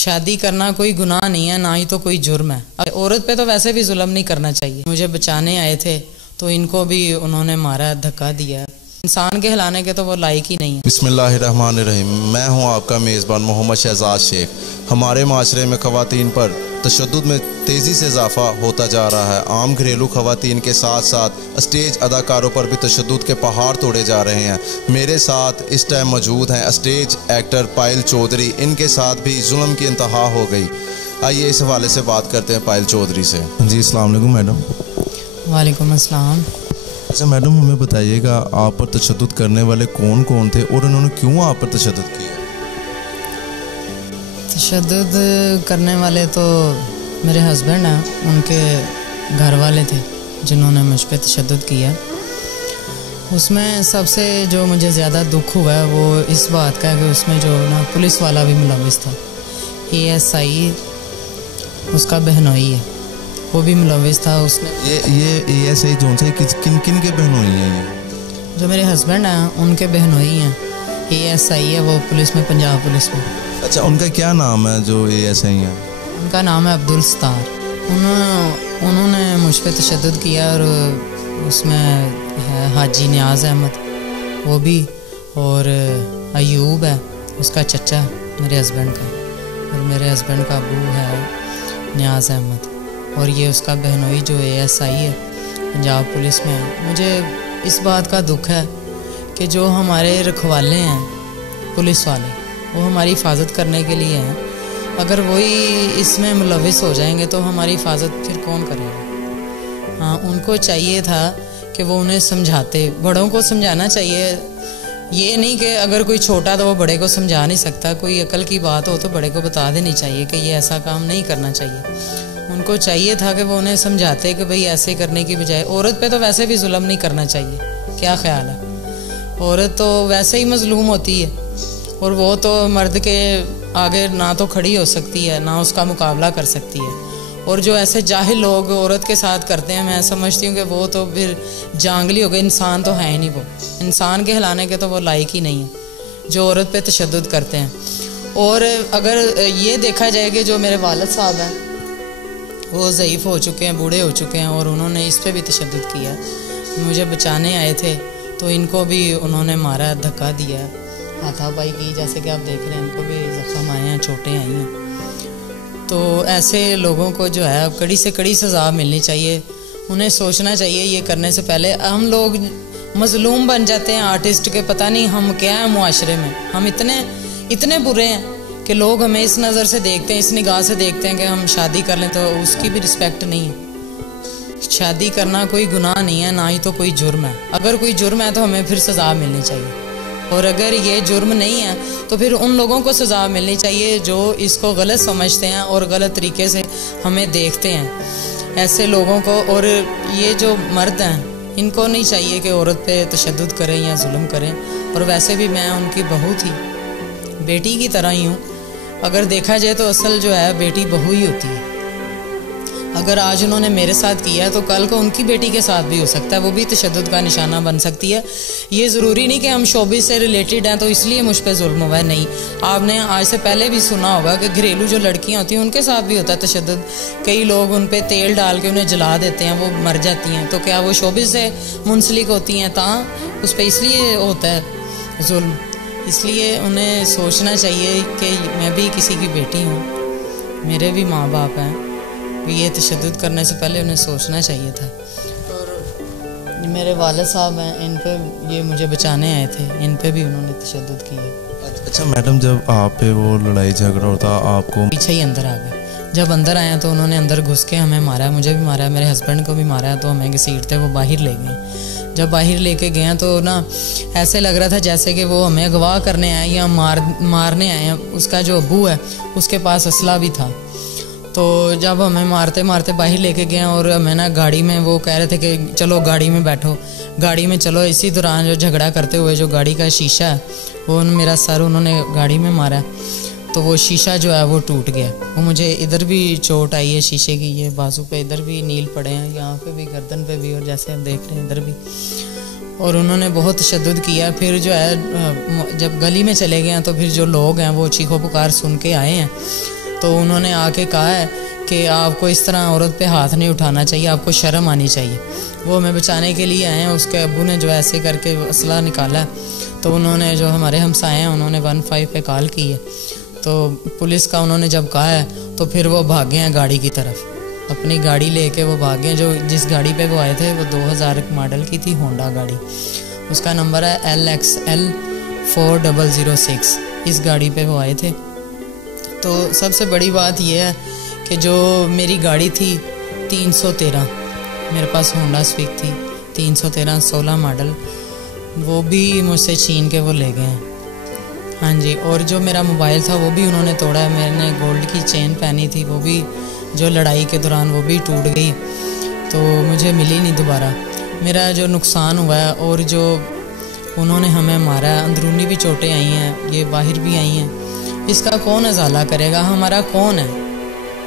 शादी करना कोई गुनाह नहीं है, ना ही तो कोई जुर्म है। औरत पे तो वैसे भी जुल्म नहीं करना चाहिए। मुझे बचाने आए थे तो इनको भी उन्होंने मारा, धक्का दिया। इंसान के हिलाने के तो वो लायक ही नहीं है। बिस्मिल्लाहिर्रहमानिर्रहीम। मैं हूं आपका मेज़बान मोहम्मद शहजाद शेख। हमारे माशरे में ख़वातीन पर तशद्दुद में तेज़ी से इजाफा होता जा रहा है। आम घरेलू ख़वातीन के साथ साथ स्टेज अदाकारों पर भी तशद्दुद के पहाड़ तोड़े जा रहे हैं। मेरे साथ इस टाइम मौजूद हैं स्टेज एक्टर पायल चौधरी। इनके साथ भी जुल्म की इंतहा हो गई। आइए इस हवाले से बात करते हैं पायल चौधरी से। जी अस्सलाम वालेकुम मैडम। वालेकुम अस्सलाम। अच्छा मैडम, हमें बताइएगा आप पर तशद्दुद करने वाले कौन कौन थे और उन्होंने क्यों आप पर तशद्दुद किया? तशद्दुद करने वाले तो मेरे हस्बैंड हैं, उनके घर वाले थे जिन्होंने मुझ पर तशद्दुद किया। उसमें सबसे जो मुझे ज़्यादा दुख हुआ है वो इस बात का है कि उसमें जो ना पुलिस वाला भी मुलविस था। ASI उसका बहनोई है, वो भी मुलविस था। उसने ये ASI जोन से किन किन के बहनोई हैं? ये जो मेरे हस्बैंड हैं उनके बहनोई हैं। ASI है वो पुलिस में, पंजाब पुलिस में। अच्छा, उनका क्या नाम है जो ASI हैं? उनका नाम है अब्दुल सत्तार। उन्होंने मुझ पर तशद्दुद किया और उसमें है हाजी नियाज़ अहमद वो भी, और अयूब है उसका चचा मेरे हस्बैंड का, और मेरे हस्बैंड का अबू है नियाज़ अहमद, और ये उसका बहनोई जो ASI है पंजाब पुलिस में है। मुझे इस बात का दुख है कि जो हमारे रखवाले हैं पुलिस वाले, वो हमारी हिफाजत करने के लिए हैं। अगर वही इसमें मुलविस हो जाएंगे तो हमारी हिफाजत फिर कौन करेगा? हाँ, उनको चाहिए था कि वो उन्हें समझाते। बड़ों को समझाना चाहिए, ये नहीं कि अगर कोई छोटा तो वो बड़े को समझा नहीं सकता। कोई अकल की बात हो तो बड़े को बता देनी चाहिए कि ये ऐसा काम नहीं करना चाहिए। उनको चाहिए था कि वो उन्हें समझाते कि भाई ऐसे करने की बजाय। औरत पे तो वैसे भी जुल्म नहीं करना चाहिए। क्या ख्याल है? औरत तो वैसे ही मजलूम होती है और वो तो मर्द के आगे ना तो खड़ी हो सकती है ना उसका मुकाबला कर सकती है। और जो ऐसे जाहिल लोग औरत के साथ करते हैं, मैं समझती हूँ कि वो तो फिर जांगली हो गए। इंसान तो है ही नहीं, वो इंसान के हिलाने के तो वो लायक ही नहीं है जो औरत पे तशद्दुद करते हैं। और अगर ये देखा जाए कि जो मेरे वालिद साहब हैं वो ज़ईफ़ हो चुके हैं, बूढ़े हो चुके हैं, और उन्होंने इस पर भी तशद्दुद किया। मुझे बचाने आए थे तो इनको भी उन्होंने मारा, धक्का दिया, हाथापाई की। जैसे कि आप देख रहे हैं इनको भी ज़ख्म आए हैं, चोटें आई हैं। तो ऐसे लोगों को जो है कड़ी से कड़ी सज़ा मिलनी चाहिए। उन्हें सोचना चाहिए ये करने से पहले। हम लोग मजलूम बन जाते हैं आर्टिस्ट के, पता नहीं हम क्या हैं मुआशरे में। हम इतने बुरे हैं कि लोग हमें इस नज़र से देखते हैं, इस निगाह से देखते हैं कि हम शादी कर लें तो उसकी भी रिस्पेक्ट नहीं है। शादी करना कोई गुनाह नहीं है, ना ही तो कोई जुर्म है। अगर कोई जुर्म है तो हमें फिर सज़ा मिलनी चाहिए, और अगर ये जुर्म नहीं है तो फिर उन लोगों को सज़ा मिलनी चाहिए जो इसको गलत समझते हैं और गलत तरीके से हमें देखते हैं, ऐसे लोगों को। और ये जो मर्द हैं इनको नहीं चाहिए कि औरत पे तशद्दुद करें या जुल्म करें। और वैसे भी मैं उनकी बहू थी, बेटी की तरह ही हूँ। अगर देखा जाए तो असल जो है बेटी बहू ही होती है। अगर आज उन्होंने मेरे साथ किया है तो कल को उनकी बेटी के साथ भी हो सकता है, वो भी तशद्दुद का निशाना बन सकती है। ये ज़रूरी नहीं कि हम शोबिस से रिलेटेड हैं तो इसलिए मुझ पर जुल्म हुआ है। नहीं, आपने आज से पहले भी सुना होगा कि घरेलू जो लड़कियां होती हैं उनके साथ भी होता है तशद्दुद। कई लोग उन पर तेल डाल के उन्हें जला देते हैं, वो मर जाती हैं। तो क्या वो शोबिस से मुंसलिक होती हैं? उस पर इसलिए होता है जुल्म। इसलिए उन्हें सोचना चाहिए कि मैं भी किसी की बेटी हूँ, मेरे भी माँ बाप हैं। ये तशद्दुद करने से पहले उन्हें सोचना चाहिए था। और मेरे वालिद साहब हैं, इन पे ये मुझे बचाने आए थे, इन पे भी उन्होंने तशद्दुद किया। अच्छा मैडम, जब आप पे वो लड़ाई झगड़ा होता आपको पीछे ही अंदर आ गए। जब अंदर आए तो उन्होंने अंदर घुस के हमें मारा, मुझे भी मारा, मेरे हस्बैंड को भी मारा। तो हमें घसीटते वो बाहर ले गए। जब बाहर लेके गए तो ना ऐसे लग रहा था जैसे कि वो हमें अगवा करने आए या मारने आए हैं। उसका जो अबू है उसके पास असला भी था। तो जब हमें मारते मारते बाहर लेके गए और हमें ना गाड़ी में वो कह रहे थे कि चलो गाड़ी में बैठो, गाड़ी में चलो। इसी दौरान जो झगड़ा करते हुए जो गाड़ी का शीशा है वो मेरा सर उन्होंने गाड़ी में मारा, तो वो शीशा जो है वो टूट गया। वो मुझे इधर भी चोट आई है शीशे की, ये बाजू पे इधर भी नील पड़े हैं, यहाँ पे भी, गर्दन पे भी, और जैसे आप देख रहे हैं इधर भी। और उन्होंने बहुत तशद्दुद किया। फिर जो है जब गली में चले गए हैं तो फिर जो लोग हैं वो चीखो पुकार सुन के आए हैं। तो उन्होंने आके कहा है कि आपको इस तरह औरत पे हाथ नहीं उठाना चाहिए, आपको शर्म आनी चाहिए। वो हमें बचाने के लिए आए हैं। उसके अब्बू ने जो ऐसे करके असला निकाला है, तो उन्होंने जो हमारे हमसाए हैं उन्होंने 15 पे कॉल की है। तो पुलिस का उन्होंने जब कहा है तो फिर वो भागे हैं गाड़ी की तरफ, अपनी गाड़ी लेके वो भागे। जो जिस गाड़ी पे वो आए थे वो 2000 मॉडल की थी, होंडा गाड़ी, उसका नंबर है LXL 4006। इस गाड़ी पे वो आए थे। तो सबसे बड़ी बात यह है कि जो मेरी गाड़ी थी 313, मेरे पास होंडा स्विक थी 313 16 मॉडल, वो भी मुझसे छीन के वो ले गए हैं। हाँ जी, और जो मेरा मोबाइल था वो भी उन्होंने तोड़ा है। मैंने गोल्ड की चेन पहनी थी, वो भी जो लड़ाई के दौरान वो भी टूट गई, तो मुझे मिली नहीं दोबारा। मेरा जो नुकसान हुआ है और जो उन्होंने हमें मारा है, अंदरूनी भी चोटें आई हैं, ये बाहर भी आई हैं, इसका कौन अजाला करेगा? हमारा कौन है?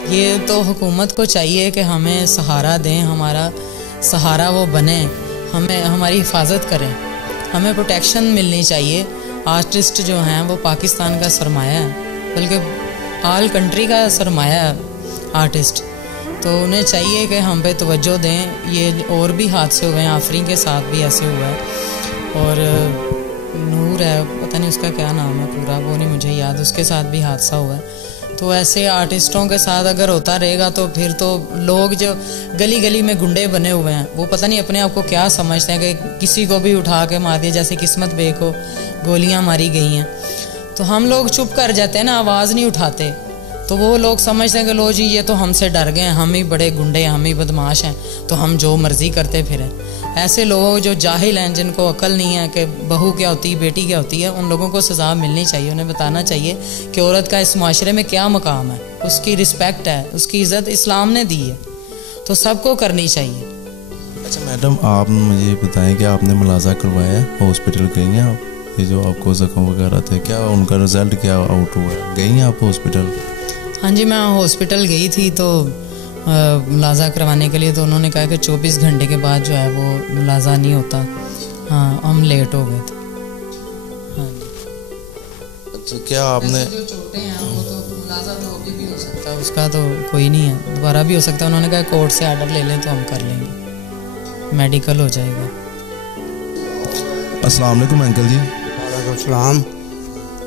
ये तो हुकूमत को चाहिए कि हमें सहारा दें, हमारा सहारा वो बने, हमें हमारी हिफाजत करें, हमें प्रोटेक्शन मिलनी चाहिए। आर्टिस्ट जो हैं वो पाकिस्तान का सरमाया है, बल्कि आल कंट्री का सरमाया है आर्टिस्ट, तो उन्हें चाहिए कि हम पे तवज्जो दें। ये और भी हादसे हुए हैं, आफरीन के साथ भी ऐसे हुआ है, और नूर है, पता नहीं उसका क्या नाम है पूरा, वो नहीं मुझे याद, उसके साथ भी हादसा हुआ है। तो ऐसे आर्टिस्टों के साथ अगर होता रहेगा तो फिर तो लोग जो गली गली में गुंडे बने हुए हैं वो पता नहीं अपने आप को क्या समझते हैं कि किसी को भी उठा के मार दिया, जैसे किस्मत बे को गोलियां मारी गई हैं। तो हम लोग चुप कर जाते हैं ना, आवाज़ नहीं उठाते, तो वो लोग समझते हैं कि लो जी ये तो हमसे डर गए हैं, हम ही बड़े गुंडे हैं, हम ही बदमाश हैं, तो हम जो मर्ज़ी करते फिरें। ऐसे लोग जो जाहिल हैं, जिनको अक्ल नहीं है कि बहू क्या होती है, बेटी क्या होती है, उन लोगों को सज़ा मिलनी चाहिए। उन्हें बताना चाहिए कि औरत का इस माशरे में क्या मकाम है, उसकी रिस्पेक्ट है, उसकी इज़्ज़त इस्लाम ने दी है, तो सबको करनी चाहिए। अच्छा मैडम, आप मुझे बताएं कि आपने मुलाजा करवाया, हॉस्पिटल गई हैं आप? ये जो आपको ज़ख्म वगैरह थे, क्या उनका रिज़ल्ट क्या आउट हुआ? गई हैं आप हॉस्पिटल? हाँ जी, मैं हॉस्पिटल गई थी तो मुलाजा करवाने के लिए, तो उन्होंने कहा कि 24 घंटे के बाद जो है वो मुलाजा नहीं होता। हाँ, हम लेट हो गए थे। हाँ। अच्छा, क्या आपने जो चोटें हैं वो तो मुलाजा तो अभी भी हो सकता है, उसका तो कोई नहीं है, दोबारा भी हो सकता है। उन्होंने कहा कोर्ट से आर्डर ले लें तो हम कर लेंगे, मेडिकल हो जाएगा। अस्सलाम वालेकुम अंकल जी। वालेकुम सलाम।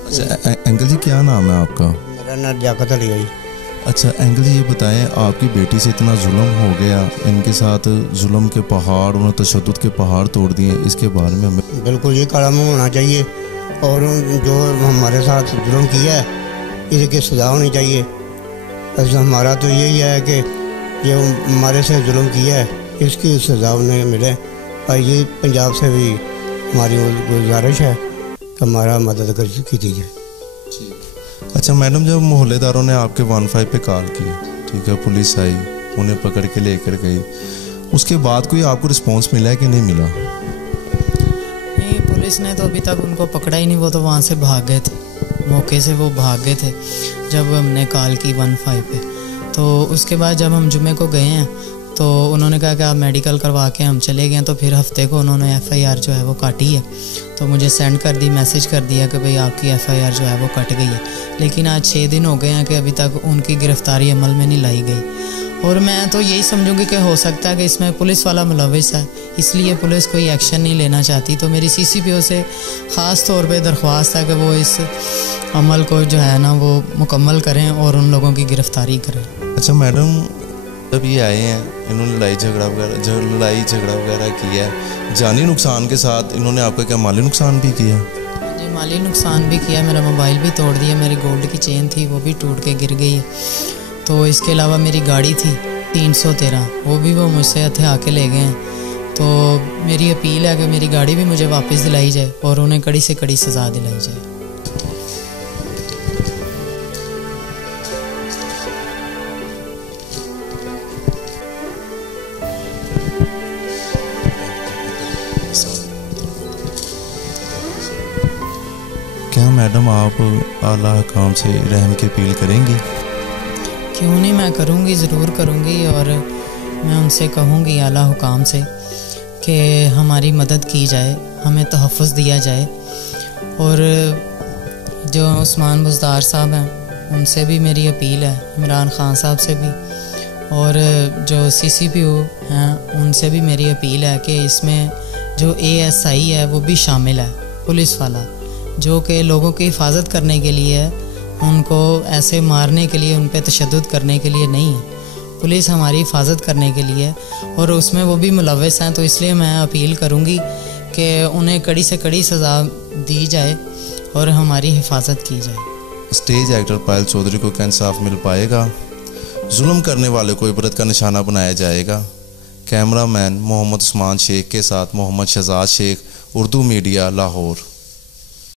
अच्छा अंकल जी, क्या नाम है आपका? मेरा नाम जाकत अली है। अच्छा अंकल जी, ये बताएं, आपकी बेटी से इतना जुल्म हो गया, इनके साथ जुल्म के पहाड़, उन्होंने तशद्दुद के पहाड़ तोड़ दिए, इसके बारे में हमें बिल्कुल ये काला मुँह होना चाहिए, और जो हमारे साथ जुल्म किया है इसकी सज़ा होनी चाहिए। बस हमारा तो यही है कि जो हमारे से जुल्म किया है इसकी सज़ा उन्हें मिले, और ये पंजाब से भी हमारी गुजारिश है कि हमारा मदद की दीजिए। अच्छा मैडम, जब मोहल्लेदारों ने आपके 15 पे कॉल की, ठीक है, पुलिस आई, उन्हें पकड़ के लेकर गई, उसके बाद कोई आपको रिस्पांस मिला है कि नहीं मिला? नहीं, पुलिस ने तो अभी तक उनको पकड़ा ही नहीं, वो तो वहाँ से भाग गए थे, मौके से वो भाग गए थे जब हमने कॉल की 15 पे। तो उसके बाद जब हम जुमे को गए हैं तो उन्होंने कहा कि आप मेडिकल करवा के हम चले गए। तो फिर हफ्ते को उन्होंने FIR जो है वो काटी है, तो मुझे सेंड कर दी, मैसेज कर दिया कि भाई आपकी FIR जो है वो कट गई है। लेकिन आज 6 दिन हो गए हैं कि अभी तक उनकी गिरफ़्तारी अमल में नहीं लाई गई, और मैं तो यही समझूंगी कि हो सकता है कि इसमें पुलिस वाला मुलविस है, इसलिए पुलिस कोई एक्शन नहीं लेना चाहती। तो मेरी CCPO से ख़ास तौर पे दरख्वास्त है कि वो इस अमल को जो है ना वो मुकम्मल करें और उन लोगों की गिरफ़्तारी करें। अच्छा मैडम, जब ये आए हैं, इन्होंने लड़ाई झगड़ा वगैरह किया है, जानी नुकसान के साथ इन्होंने आपका क्या माली नुकसान भी किया? जी, माली नुकसान भी किया, मेरा मोबाइल भी तोड़ दिया, मेरी गोल्ड की चेन थी वो भी टूट के गिर गई है। तो इसके अलावा मेरी गाड़ी थी 313, वो भी वो मुझसे हथिया के ले गए हैं। तो मेरी अपील है कि मेरी गाड़ी भी मुझे वापस दिलाई जाए और उन्हें कड़ी से कड़ी सज़ा दिलाई जाए। क्या मैडम आप आला हुकाम से रहम की अपील करेंगी? क्यों नहीं, मैं करूँगी, ज़रूर करूँगी, और मैं उनसे कहूँगी आला हुकाम से कि हमारी मदद की जाए, हमें तहफ़्फ़ुज़ दिया जाए। और जो उस्मान बुज़दार साहब हैं उनसे भी मेरी अपील है, इमरान खान साहब से भी, और जो CCPO हैं उनसे भी मेरी अपील है कि इसमें जो ASI है वो भी शामिल है, पुलिस वाला, जो कि लोगों की हिफाजत करने के लिए है, उनको ऐसे मारने के लिए, उन पर तशद्दुद करने के लिए नहीं है। पुलिस हमारी हिफाजत करने के लिए और उसमें वो भी मुलव्वस हैं। तो इसलिए मैं अपील करूँगी कि उन्हें कड़ी से कड़ी सज़ा दी जाए और हमारी हिफाजत की जाए। स्टेज एक्टर पायल चौधरी को क्या इंसाफ मिल पाएगा? जुल्म करने वाले को इबरत का निशाना बनाया जाएगा। कैमरामैन मोहम्मद उस्मान शेख के साथ मोहम्मद शहजाद शेख, उर्दू मीडिया, लाहौर।